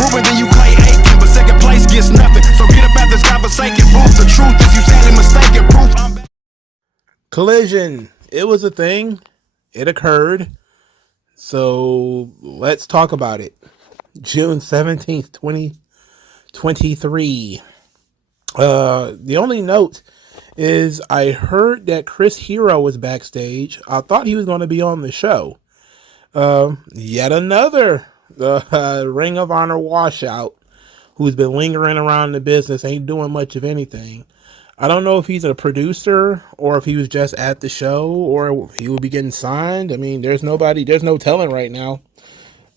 Ruben, then you Clay Aiken, but second place gets nothing. So get up out this godforsaken booth. The truth is you sadly mistaken. Proof I'm back. Collision. It was a thing. It occurred. So let's talk about it. June 17th, 2023. The only note is I heard that Chris Hero was backstage. I thought he was going to be on the show. Yet another Ring of Honor washout who's been lingering around the business, ain't doing much of anything. I don't know if he's a producer or if he was just at the show or if he will be getting signed. I mean, there's no telling right now.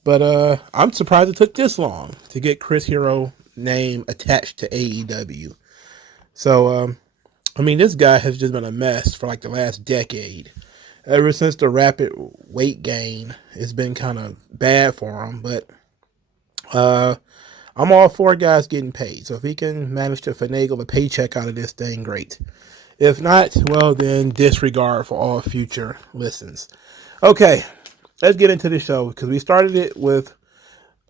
But I'm surprised it took this long to get Chris Hero name attached to AEW. So, I mean, this guy has just been a mess for like the last decade. Ever since the rapid weight gain, it's been kind of bad for him. But I'm all for guys getting paid. So if he can manage to finagle a paycheck out of this thing, great. If not, well, then disregard for all future listens. Okay, let's get into the show because we started it with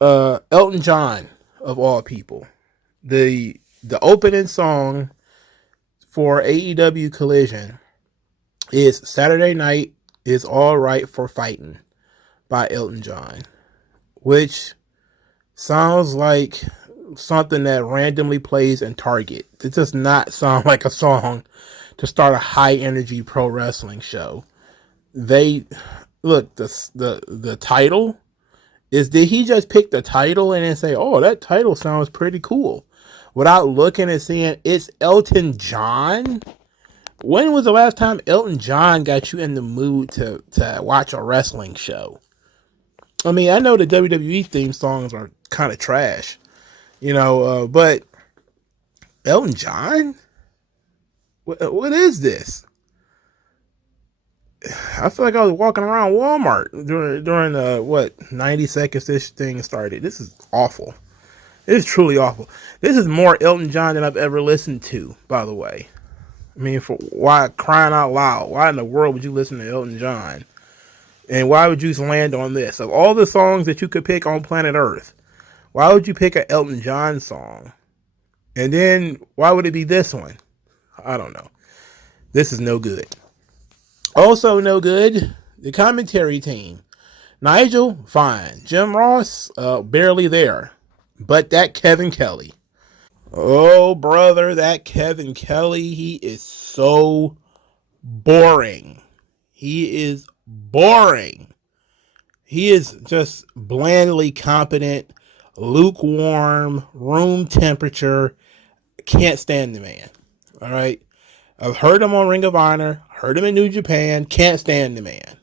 Elton John, of all people. The opening song for AEW Collision is Saturday Night is All Right for Fighting by Elton John, which sounds like something that randomly plays in Target. It does not sound like a song to start a high energy pro wrestling show. They look, the title is, did he just pick the title and then say, oh, that title sounds pretty cool, without looking and seeing it's Elton John? When was the last time Elton John got you in the mood to watch a wrestling show? I mean, I know the WWE theme songs are kind of trash, but Elton John? What is this? I feel like I was walking around Walmart during 90 seconds this thing started. This is awful. It is truly awful. This is more Elton John than I've ever listened to, by the way. I mean, why, crying out loud, why in the world would you listen to Elton John? And why would you land on this? Of all the songs that you could pick on planet Earth, why would you pick an Elton John song? And then why would it be this one? I don't know. This is no good. Also no good, the commentary team. Nigel, fine. Jim Ross, barely there. But that Kevin Kelly. Oh, brother, that Kevin Kelly, he is so boring. He is boring. He is just blandly competent, lukewarm, room temperature. Can't stand the man. All right. I've heard him on Ring of Honor, heard him in New Japan. Can't stand the man.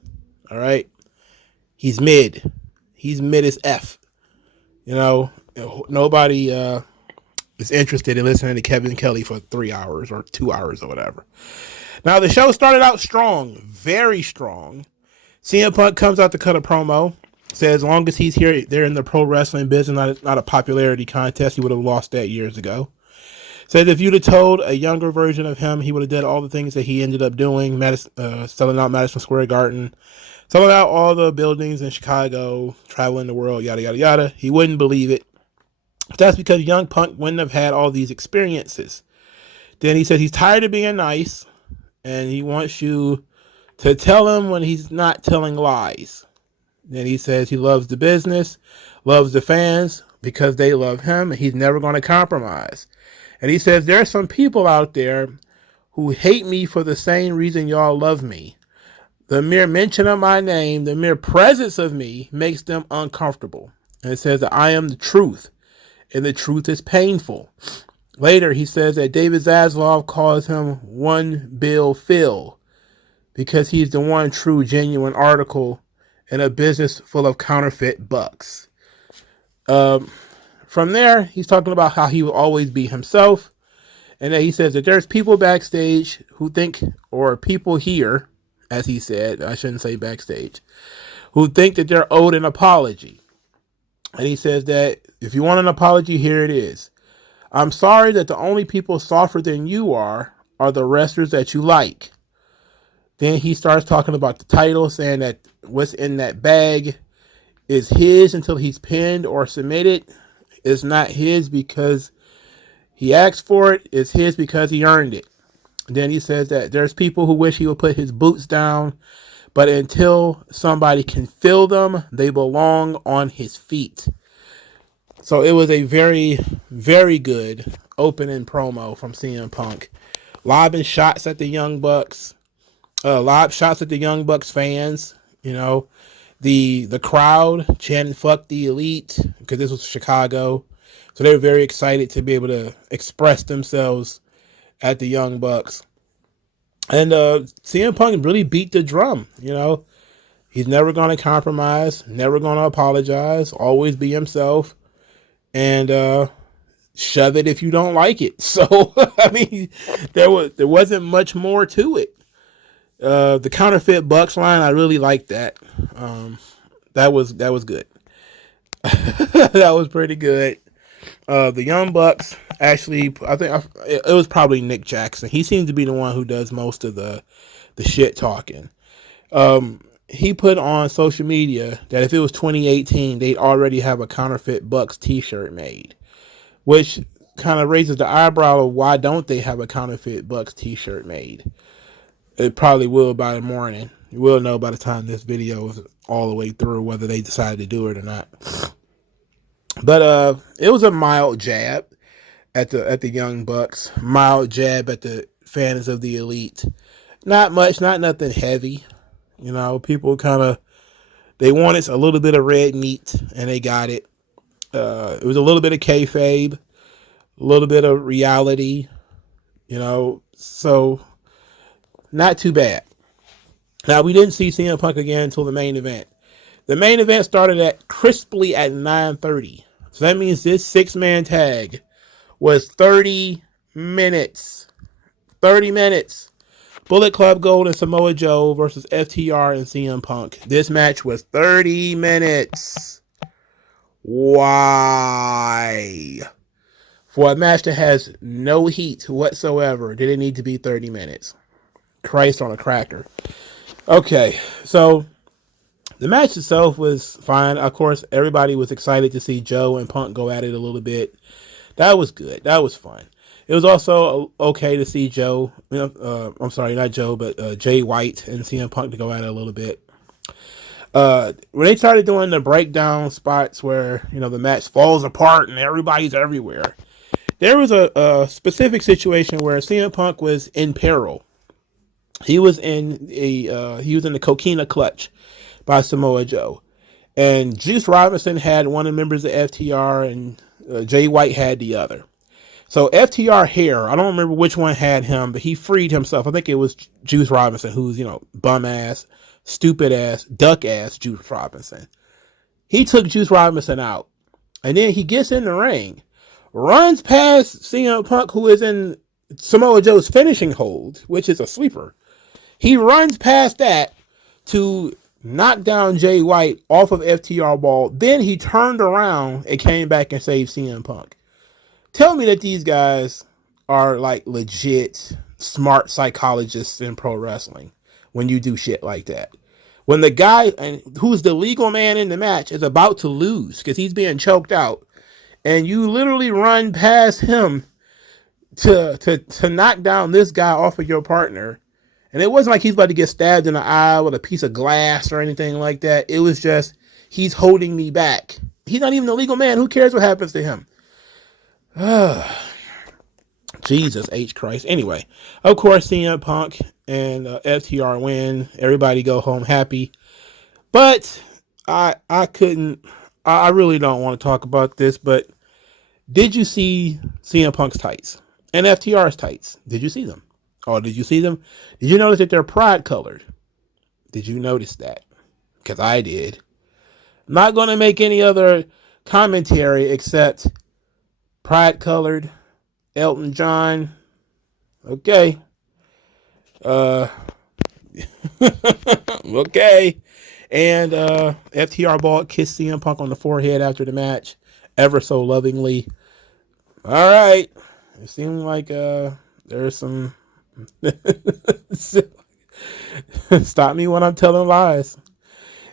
All right. He's mid. He's mid as F. Nobody is interested in listening to Kevin Kelly for 3 hours or 2 hours or whatever. Now, the show started out strong, very strong. CM Punk comes out to cut a promo. Says as long as he's here, they're in the pro wrestling business, not a popularity contest. He would have lost that years ago. Said if you'd have told a younger version of him, he would have done all the things that he ended up doing, selling out Madison Square Garden, selling out all the buildings in Chicago, traveling the world, yada, yada, yada. He wouldn't believe it. That's because young Punk wouldn't have had all these experiences. Then he said he's tired of being nice, and he wants you to tell him when he's not telling lies. Then he says he loves the business, loves the fans because they love him, and he's never going to compromise. And he says there are some people out there who hate me for the same reason y'all love me. The mere mention of my name, the mere presence of me makes them uncomfortable. And it says that I am the truth, and the truth is painful. Later, he says that David Zaslav calls him One Bill Phil because he's the one true, genuine article in a business full of counterfeit bucks. From there, he's talking about how he will always be himself. And then he says that there's people backstage who think, or people here, as he said, I shouldn't say backstage, who think that they're owed an apology. And he says that if you want an apology, here it is. I'm sorry that the only people softer than you are the wrestlers that you like. Then he starts talking about the title, saying that what's in that bag is his until he's pinned or submitted. It's not his because he asked for it. It's his because he earned it. Then he says that there's people who wish he would put his boots down, but until somebody can fill them, they belong on his feet. So it was a very, very good opening promo from CM Punk. Lobbing shots at the Young Bucks. Lob shots at the Young Bucks fans. You know, the crowd chanting "fuck the elite" because this was Chicago. So they were very excited to be able to express themselves at the Young Bucks. And CM Punk really beat the drum. You know, he's never going to compromise, never going to apologize, always be himself, and shove it if you don't like it. So I mean, there wasn't much more to it. The Counterfeit Bucks line, I really liked that. That was good. That was pretty good. The Young Bucks, actually, I think it was probably Nick Jackson. He seems to be the one who does most of the shit talking. He put on social media that if it was 2018, they'd already have a Counterfeit Bucks t-shirt made, which kind of raises the eyebrow of why don't they have a Counterfeit Bucks t-shirt made? It probably will by the morning. You will know by the time this video is all the way through whether they decided to do it or not. But it was a mild jab at the Young Bucks, mild jab at the fans of the Elite. Not much, not nothing heavy. You know, people they wanted a little bit of red meat, and they got it. It was a little bit of kayfabe, a little bit of reality, you know, so not too bad. Now, we didn't see CM Punk again until the main event. The main event started crisply at 9:30. So that means this 6-man tag was 30 minutes. 30 minutes. Bullet Club Gold and Samoa Joe versus FTR and CM Punk. This match was 30 minutes. Why? For a match that has no heat whatsoever, did it need to be 30 minutes? Christ on a cracker. Okay, so the match itself was fine. Of course, everybody was excited to see Joe and Punk go at it a little bit. That was good. That was fun. It was also okay to see Joe, I'm sorry, not Joe, but Jay White and CM Punk to go at it a little bit. When they started doing the breakdown spots where, the match falls apart and everybody's everywhere, there was a specific situation where CM Punk was in peril. He was in the Coquina Clutch by Samoa Joe. And Juice Robinson had one of the members of FTR and Jay White had the other. So FTR hair, I don't remember which one had him, but he freed himself. I think it was Juice Robinson, who's, bum ass, stupid ass, duck ass Juice Robinson. He took Juice Robinson out. And then he gets in the ring, runs past CM Punk, who is in Samoa Joe's finishing hold, which is a sleeper. He runs past that to knock down Jay White off of FTR ball. Then he turned around and came back and saved CM Punk. Tell me that these guys are like legit smart psychologists in pro wrestling when you do shit like that. When the guy who's the legal man in the match is about to lose because he's being choked out, and you literally run past him to knock down this guy off of your partner. And it wasn't like he's about to get stabbed in the eye with a piece of glass or anything like that. It was just, he's holding me back. He's not even the legal man. Who cares what happens to him? Jesus H. Christ. Anyway, of course, CM Punk and FTR win. Everybody go home happy. But I really don't want to talk about this, but did you see CM Punk's tights and FTR's tights? Did you see them? Oh, did you see them? Did you notice that they're pride colored? Did you notice that? Because I did. I'm not going to make any other commentary except pride colored Elton John. Okay. Okay. And FTR Ball kissed CM Punk on the forehead after the match, ever so lovingly. All right. It seemed like there's some stop me when I'm telling lies.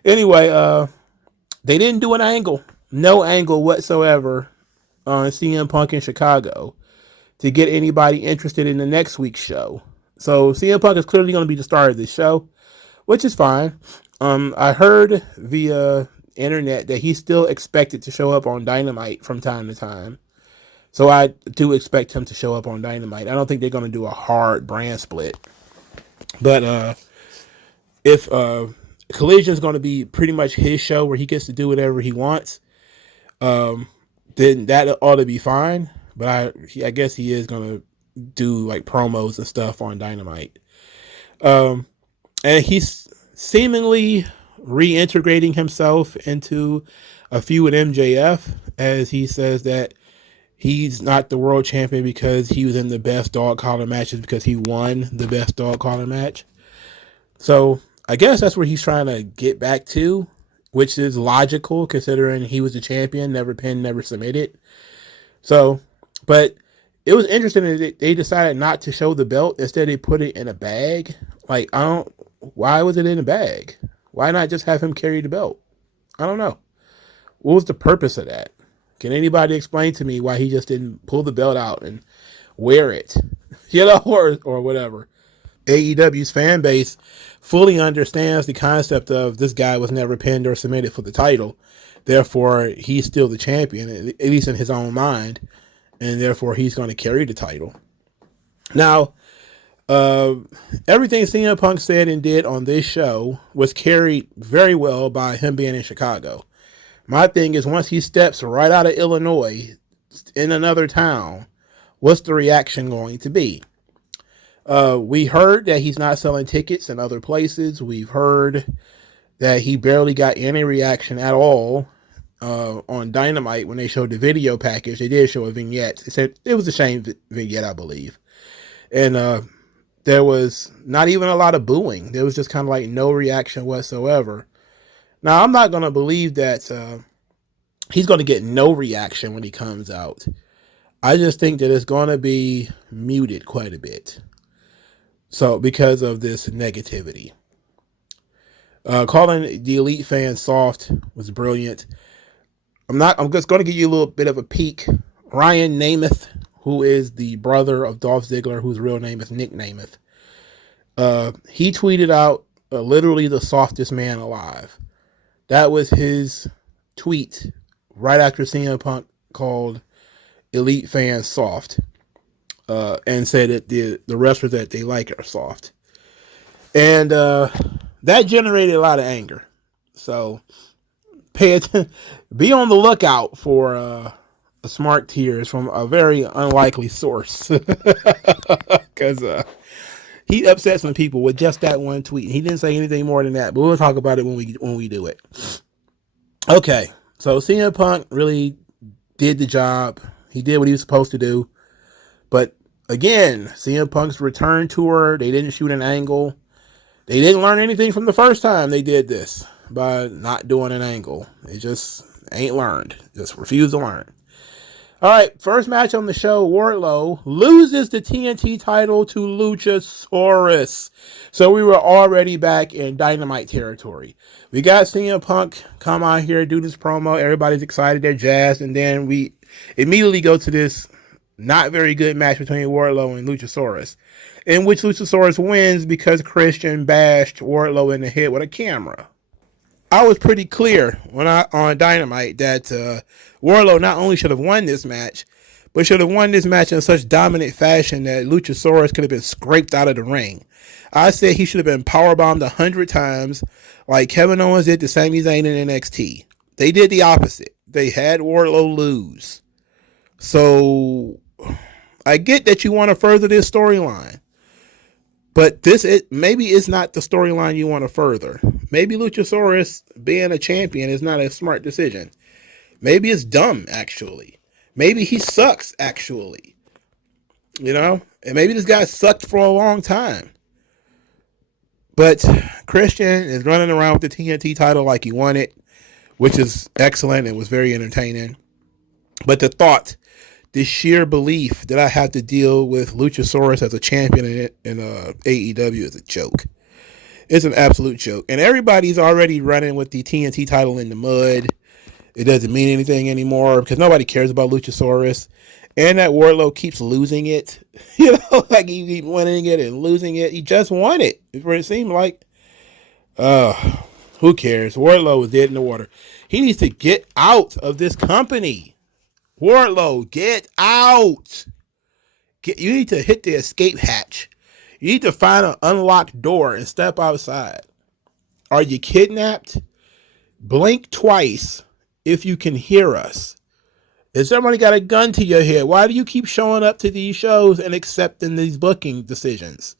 Anyway, they didn't do an angle. No angle whatsoever on CM Punk in Chicago to get anybody interested in the next week's show. So CM Punk is clearly going to be the star of this show, which is fine. I heard via internet that he's still expected to show up on Dynamite from time to time. So I do expect him to show up on Dynamite. I don't think they're going to do a hard brand split. But if Collision is going to be pretty much his show where he gets to do whatever he wants, then that ought to be fine. But I guess he is going to do like promos and stuff on Dynamite. And he's seemingly reintegrating himself into a feud with MJF, as he says that he's not the world champion because he was in the best dog collar matches because he won the best dog collar match. So I guess that's where he's trying to get back to, which is logical considering he was the champion, never pinned, never submitted. So, but it was interesting that they decided not to show the belt. Instead, they put it in a bag. Like, why was it in a bag? Why not just have him carry the belt? I don't know. What was the purpose of that? Can anybody explain to me why he just didn't pull the belt out and wear it? Or whatever. AEW's fan base fully understands the concept of this guy was never pinned or submitted for the title. Therefore, he's still the champion, at least in his own mind. And therefore, he's going to carry the title. Now, everything CM Punk said and did on this show was carried very well by him being in Chicago. My thing is, once he steps right out of Illinois in another town, what's the reaction going to be? We heard that he's not selling tickets in other places. We've heard that he barely got any reaction at all on Dynamite when they showed the video package. They did show a vignette. It said it was a shame vignette, I believe. And there was not even a lot of booing. There was just kind of like no reaction whatsoever. Now, I'm not going to believe that he's going to get no reaction when he comes out. I just think that it's going to be muted quite a bit. So, because of this negativity. Calling the Elite fans soft was brilliant. I'm just going to give you a little bit of a peek. Ryan Namath, who is the brother of Dolph Ziggler, whose real name is Nick Namath. He tweeted out literally the softest man alive. That was his tweet right after CM Punk called Elite fans soft. And said that the wrestlers that they like are soft. And that generated a lot of anger. So pay attention, be on the lookout for smart tears from a very unlikely source. Because he upset some people with just that one tweet. He didn't say anything more than that, but we'll talk about it when we do it. Okay, so CM Punk really did the job. He did what he was supposed to do. But again, CM Punk's return tour, they didn't shoot an angle. They didn't learn anything from the first time they did this by not doing an angle. They just ain't learned. Just refused to learn. All right, first match on the show, Wardlow loses the TNT title to Luchosaurus. So we were already back in Dynamite territory. We got CM Punk come out here, do this promo. Everybody's excited, they're jazzed. And then we immediately go to this not very good match between Wardlow and Luchosaurus, in which Luchosaurus wins because Christian bashed Wardlow in the head with a camera. I was pretty clear on Dynamite that Wardlow not only should have won this match, but should have won this match in such dominant fashion that Luchosaurus could have been scraped out of the ring. I said he should have been powerbombed 100 times like Kevin Owens did to Sami Zayn in NXT. They did the opposite. They had Wardlow lose. So I get that you want to further this storyline, but maybe it's not the storyline you want to further. Maybe Luchosaurus being a champion is not a smart decision. Maybe it's dumb, actually. Maybe he sucks, actually. And maybe this guy sucked for a long time. But Christian is running around with the TNT title like he won it, which is excellent and was very entertaining. But the sheer belief that I have to deal with Luchosaurus as a champion in AEW is a joke. It's an absolute joke. And everybody's already running with the TNT title in the mud. it doesn't mean anything anymore because nobody cares about Luchosaurus. And that Wardlow keeps losing it. Like he keeps winning it and losing it. He just won it. It seemed like. Who cares? Wardlow is dead in the water. He needs to get out of this company. Wardlow, get out. You need to hit the escape hatch. You need to find an unlocked door and step outside. Are you kidnapped? Blink twice if you can hear us. If somebody got a gun to your head, why do you keep showing up to these shows and accepting these booking decisions?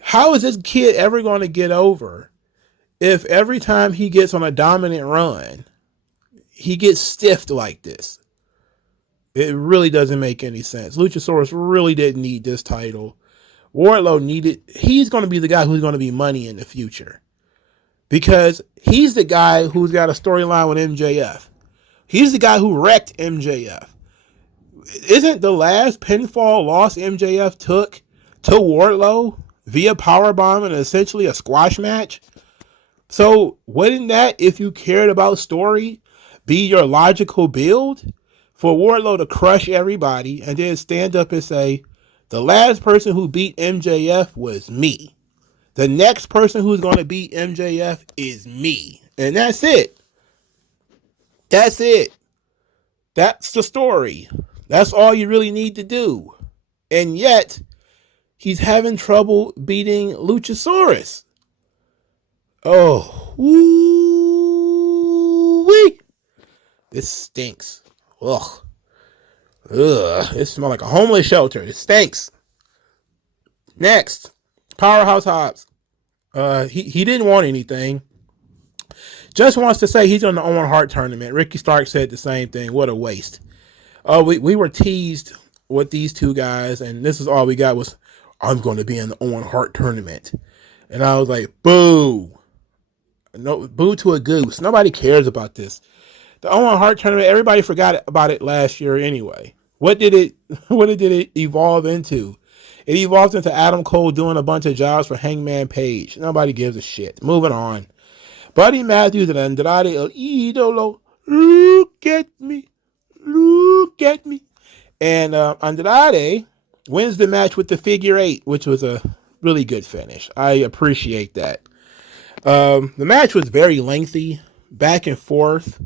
How is this kid ever going to get over if every time he gets on a dominant run, he gets stiffed like this? It really doesn't make any sense. Luchosaurus really didn't need this title. Wardlow he's going to be the guy who's going to be money in the future. Because he's the guy who's got a storyline with MJF. He's the guy who wrecked MJF. Isn't the last pinfall loss MJF took to Wardlow via powerbomb and essentially a squash match? So wouldn't that, if you cared about story, be your logical build? For Wardlow to crush everybody and then stand up and say, the last person who beat MJF was me. The next person who's going to beat MJF is me. And that's it. That's it. That's the story. That's all you really need to do. And yet, he's having trouble beating Luchosaurus. Oh. Woo-wee. This stinks. Ugh. It smells like a homeless shelter. It stinks. Next. Powerhouse Hobbs. He didn't want anything. Just wants to say he's on the Owen Hart tournament. Ricky Stark said the same thing. What a waste. We were teased with these two guys, and this is all we got was, I'm going to be in the Owen Hart tournament. And I was like, boo. No, boo to a goose. Nobody cares about this. The Owen Hart tournament, everybody forgot about it last year anyway. What did it evolve into? It evolved into Adam Cole doing a bunch of jobs for Hangman Page. Nobody gives a shit. Moving on. Buddy Matthews and Andrade El Idolo. Look at me. Look at me. And Andrade wins the match with the figure 8, which was a really good finish. I appreciate that. The match was very lengthy, back and forth.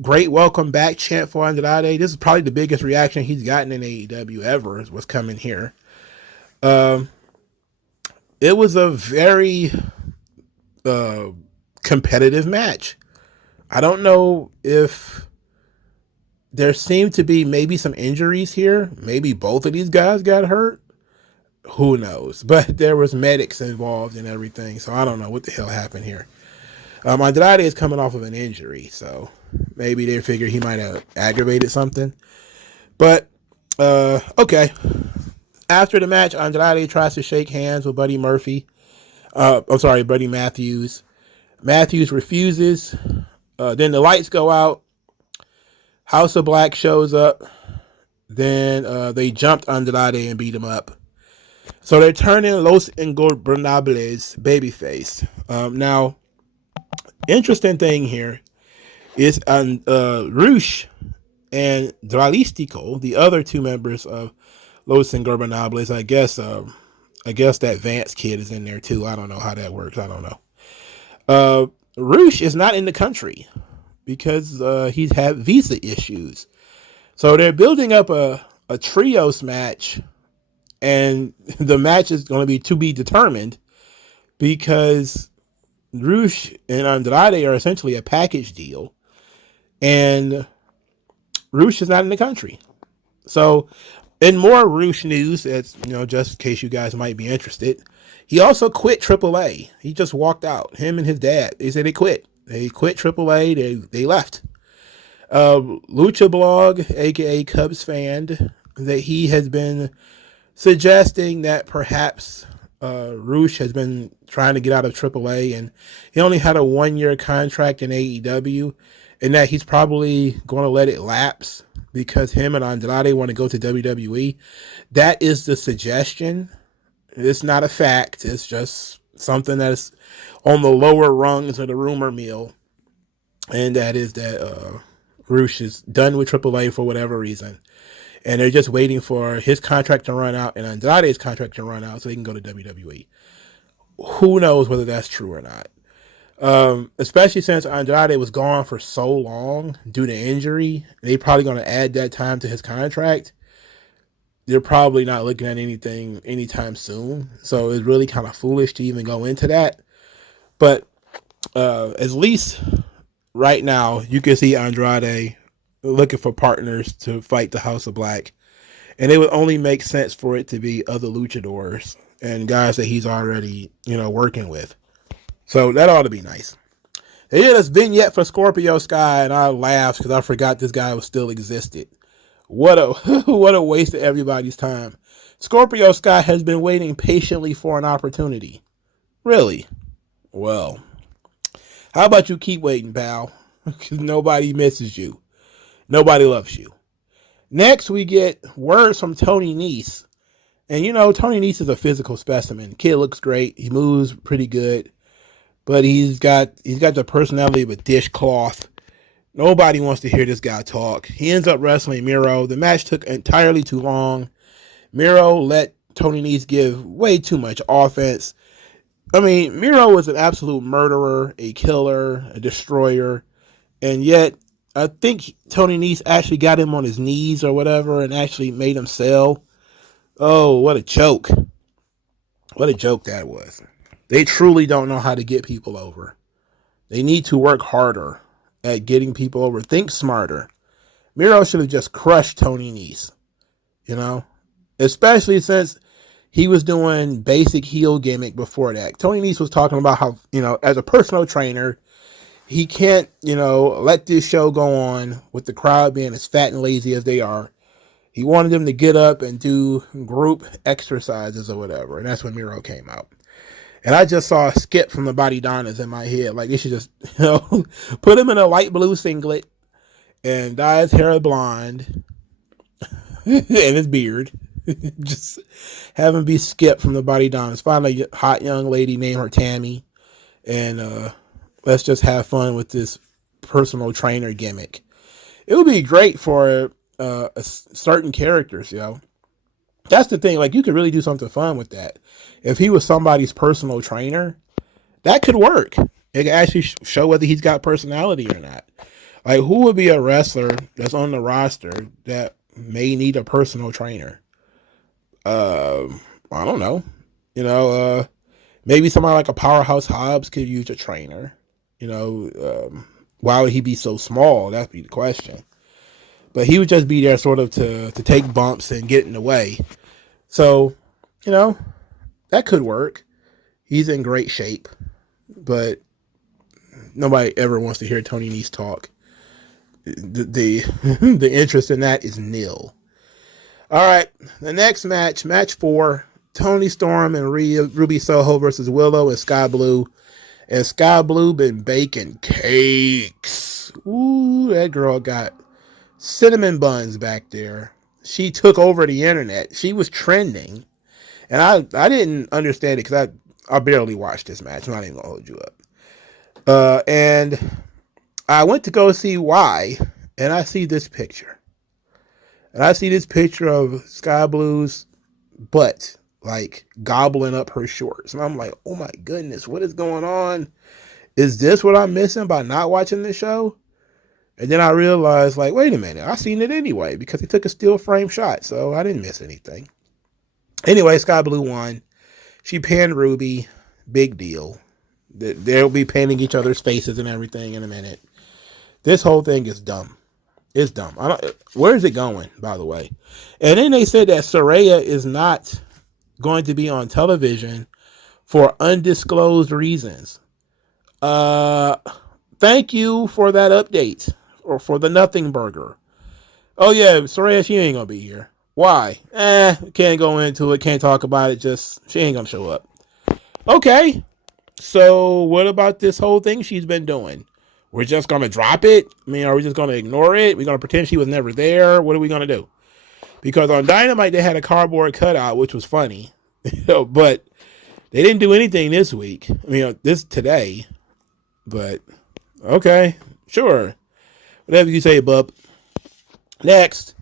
Great welcome back chant for Andrade. This is probably the biggest reaction he's gotten in AEW ever, was coming here. It was a very competitive match. I don't know if there seemed to be maybe some injuries here. Maybe both of these guys got hurt. Who knows? But there was medics involved and everything, so I don't know what the hell happened here. Andrade is coming off of an injury, so maybe they figure he might have aggravated something. But, okay. After the match, Andrade tries to shake hands with Buddy Matthews. Matthews refuses. Then the lights go out. House of Black shows up. Then they jumped Andrade and beat him up. So they're turning Los Ingobernables babyface. Now, interesting thing here is Roosh and Dralistico, the other two members of Los Ingobernables. I guess that Vance kid is in there too. I don't know how that works. I don't know. Roosh is not in the country because he's had visa issues. So they're building up a trios match, and the match is going to be determined because Roosh and Andrade are essentially a package deal, and Roosh is not in the country. So, in more Roosh news, that's, just in case you guys might be interested, he also quit AAA. He just walked out. Him and his dad. They said they quit. They quit AAA. They left. Lucha Blog, aka Cubs fan, that he has been suggesting that perhaps Roosh has been trying to get out of AAA, and he only had a 1-year contract in AEW, and that he's probably going to let it lapse because him and Andrade want to go to WWE. That is the suggestion. It's not a fact. It's just something that's on the lower rungs of the rumor mill. and that is that Roosh is done with AAA for whatever reason, and they're just waiting for his contract to run out and Andrade's contract to run out so they can go to WWE. Who knows whether that's true or not? Especially since Andrade was gone for so long due to injury, they're probably going to add that time to his contract. They're probably not looking at anything anytime soon, so it's really kind of foolish to even go into that. But at least right now, you can see Andrade looking for partners to fight the House of Black, and it would only make sense for it to be other luchadors and guys that he's already, working with. So that ought to be nice. They did this vignette for Scorpio Sky, and I laughed because I forgot this guy still existed. What a waste of everybody's time. Scorpio Sky has been waiting patiently for an opportunity. Really? Well, how about you keep waiting, pal? Because nobody misses you. Nobody loves you. Next, we get words from Tony Nese. And Tony Nese is a physical specimen. Kid looks great. He moves pretty good. But he's got the personality of a dishcloth. Nobody wants to hear this guy talk. He ends up wrestling Miro. The match took entirely too long. Miro let Tony Nese give way too much offense. I mean, Miro was an absolute murderer, a killer, a destroyer. And yet, I think Tony Nese actually got him on his knees or whatever and actually made him sell. Oh, what a joke. What a joke that was. They truly don't know how to get people over. They need to work harder at getting people over. Think smarter. Miro should have just crushed Tony Nese, especially since he was doing basic heel gimmick before that. Tony Nese was talking about how, as a personal trainer, he can't, let this show go on with the crowd being as fat and lazy as they are. He wanted them to get up and do group exercises or whatever. And that's when Miro came out. And I just saw a skip from the Body Donnas in my head. Like, they should just, put him in a light blue singlet and dye his hair blonde and his beard. Just have him be Skip from the Body Donnas. Find a hot young lady, name her Tammy. And let's just have fun with this personal trainer gimmick. It would be great for certain characters, That's the thing. Like, you could really do something fun with that. If he was somebody's personal trainer, that could work. It could actually show whether he's got personality or not. Like, who would be a wrestler that's on the roster that may need a personal trainer? I don't know. Maybe somebody like a Powerhouse Hobbs could use a trainer. Why would he be so small? That'd be the question. But he would just be there sort of to take bumps and get in the way. So, that could work. He's in great shape. But nobody ever wants to hear Tony Nese talk. The interest in that is nil. All right, the next match 4, Tony Storm and Ruby Soho versus Willow and Sky Blue. And Sky Blue been baking cakes. Ooh, that girl got cinnamon buns back there. She took over the internet. She was trending. And I didn't understand it because I barely watched this match. I'm not even going to hold you up. And I went to go see why. And I see this picture. And I see this picture of Sky Blue's butt, like, gobbling up her shorts. And I'm like, oh my goodness, what is going on? Is this what I'm missing by not watching this show? And then I realized, like, wait a minute, I seen it anyway because he took a steel frame shot, so I didn't miss anything. Anyway, Sky Blue won. She pinned Ruby. Big deal. They'll be painting each other's faces and everything in a minute. This whole thing is dumb. It's dumb. Where is it going, by the way? And then they said that Saraya is not going to be on television for undisclosed reasons. Thank you for that update. Or for the Nothing Burger. Oh yeah, Saraya, she ain't gonna be here. Why? Can't go into it, can't talk about it, just she ain't gonna show up. Okay. So what about this whole thing she's been doing? We're just gonna drop it? I mean, are we just gonna ignore it? We're gonna pretend she was never there? What are we gonna do? Because on Dynamite they had a cardboard cutout, which was funny. But they didn't do anything this week. I mean, this today. But okay. Sure. Whatever you say, bub. Next,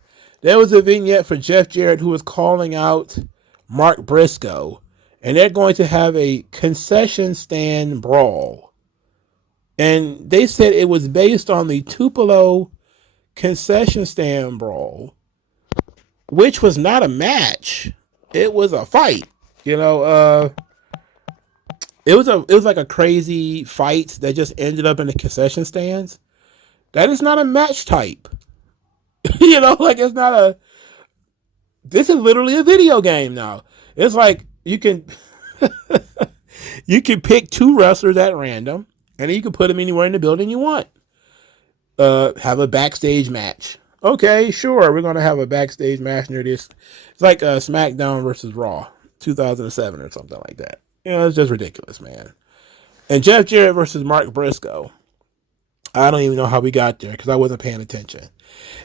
there was a vignette for Jeff Jarrett who was calling out Mark Briscoe. And they're going to have a concession stand brawl. And they said it was based on the Tupelo concession stand brawl, which was not a match. It was a fight. You know, it was like a crazy fight that just ended up in the concession stands. That is not a match type. You know, like it's not a. This is literally a video game now. It's like you can pick two wrestlers at random, and then you can put them anywhere in the building you want. Have a backstage match. Okay, sure, we're gonna have a backstage match near this. It's like SmackDown versus Raw, 2007 or something like that. You know, it's just ridiculous, man. And Jeff Jarrett versus Mark Briscoe. I don't even know how we got there because I wasn't paying attention.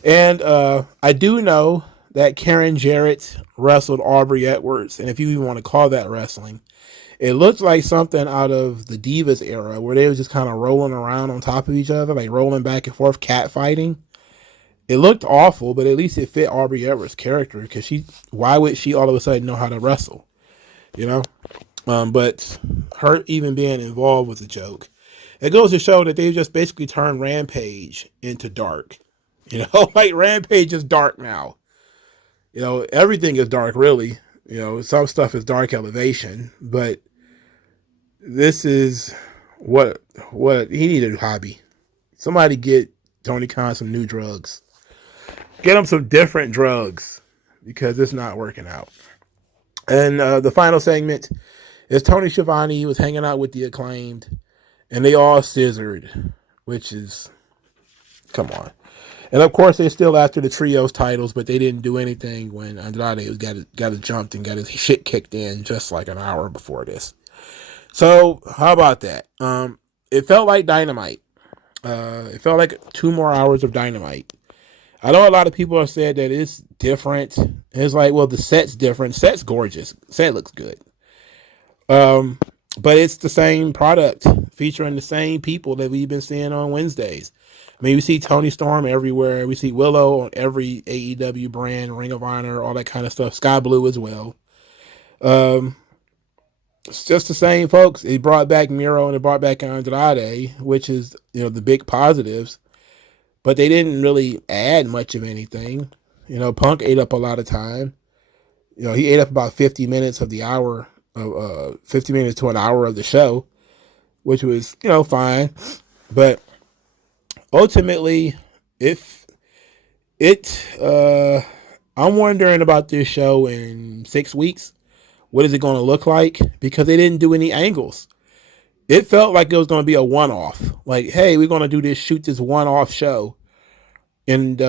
And I do know that Karen Jarrett wrestled Aubrey Edwards. And if you even want to call that wrestling, it looks like something out of the Divas era where they were just kind of rolling around on top of each other, like rolling back and forth, cat fighting. It looked awful, but at least it fit Aubrey Edwards' character because why would she all of a sudden know how to wrestle? You know? But her even being involved was a joke. It goes to show that they've just basically turned Rampage into dark. You know, like Rampage is dark now. You know, everything is dark, really. You know, some stuff is dark elevation, but this is what he needed a hobby. Somebody get Tony Khan some new drugs. Get him some different drugs because it's not working out. And the final segment is Tony Schiavone was hanging out with the Acclaimed, and they all scissored, which is, come on. And of course, they're still after the trios titles, but they didn't do anything when Andrade got jumped and got his shit kicked in just like an hour before this. So how about that? It felt like Dynamite. It felt like 2 more hours of Dynamite. I know a lot of people have said that it's different. It's like, well, the set's different. Set's gorgeous. Set looks good. But it's the same product featuring the same people that we've been seeing on Wednesdays. I mean, we see Tony Storm everywhere. We see Willow on every AEW brand, Ring of Honor, all that kind of stuff. Sky Blue as well. It's just the same, folks. They brought back Miro and they brought back Andrade, which is, you know, the big positives. But they didn't really add much of anything. You know, Punk ate up a lot of time. You know, he ate up about 50 minutes of the hour, 50 minutes to an hour of the show, which was, you know, fine. But ultimately, I'm wondering about this show in 6 weeks. What is it going to look like? Because they didn't do any angles. It felt like it was going to be a one-off. Like, hey, we're going to shoot this one-off show. And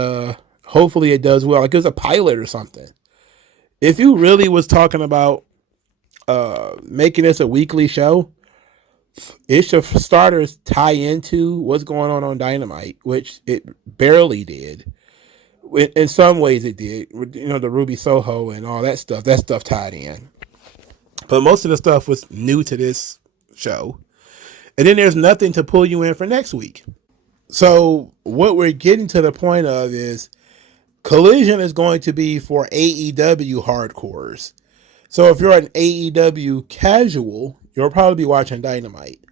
hopefully it does well. Like it was a pilot or something. If you really was talking about making this a weekly show, it should, for starters, tie into what's going on Dynamite, which it barely did. In some ways it did. You know, the Ruby Soho and all that stuff. That stuff tied in. But most of the stuff was new to this show. And then there's nothing to pull you in for next week. So what we're getting to the point of is Collision is going to be for AEW hardcores. So if you're an AEW casual, you'll probably be watching Dynamite.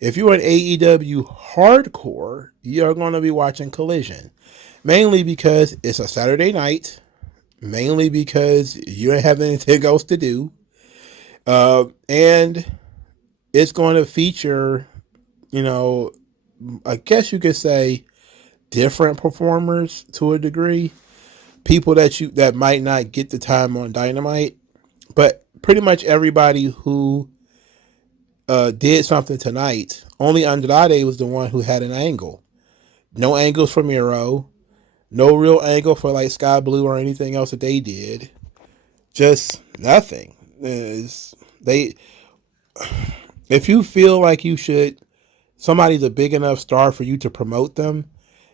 If you're an AEW hardcore, you're going to be watching Collision. Mainly because it's a Saturday night. Mainly because you don't have anything else to do. And it's going to feature, you know, I guess you could say different performers to a degree. People that might not get the time on Dynamite. But pretty much everybody who did something tonight, only Andrade was the one who had an angle. No angles for Miro. No real angle for like Sky Blue or anything else that they did. Just nothing. If you feel like somebody's a big enough star for you to promote them,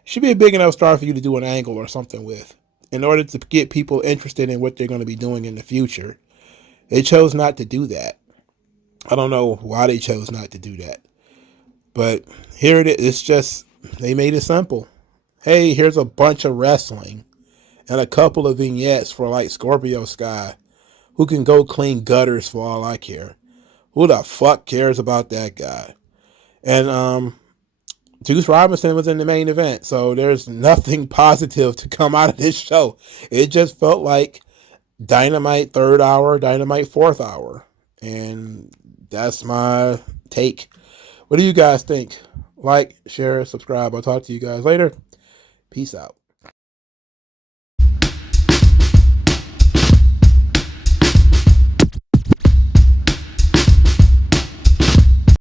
it should be a big enough star for you to do an angle or something with, in order to get people interested in what they're going to be doing in the future. They chose not to do that. I don't know why they chose not to do that. But here it is. It's just They made it simple. Hey, here's a bunch of wrestling and a couple of vignettes for like Scorpio Sky, who can go clean gutters for all I care. Who the fuck cares about that guy? And Juice Robinson was in the main event, so there's nothing positive to come out of this show. It just felt like Dynamite 3rd hour, Dynamite 4th hour. And that's my take. What do you guys think? Like, share, subscribe. I'll talk to you guys later. Peace out.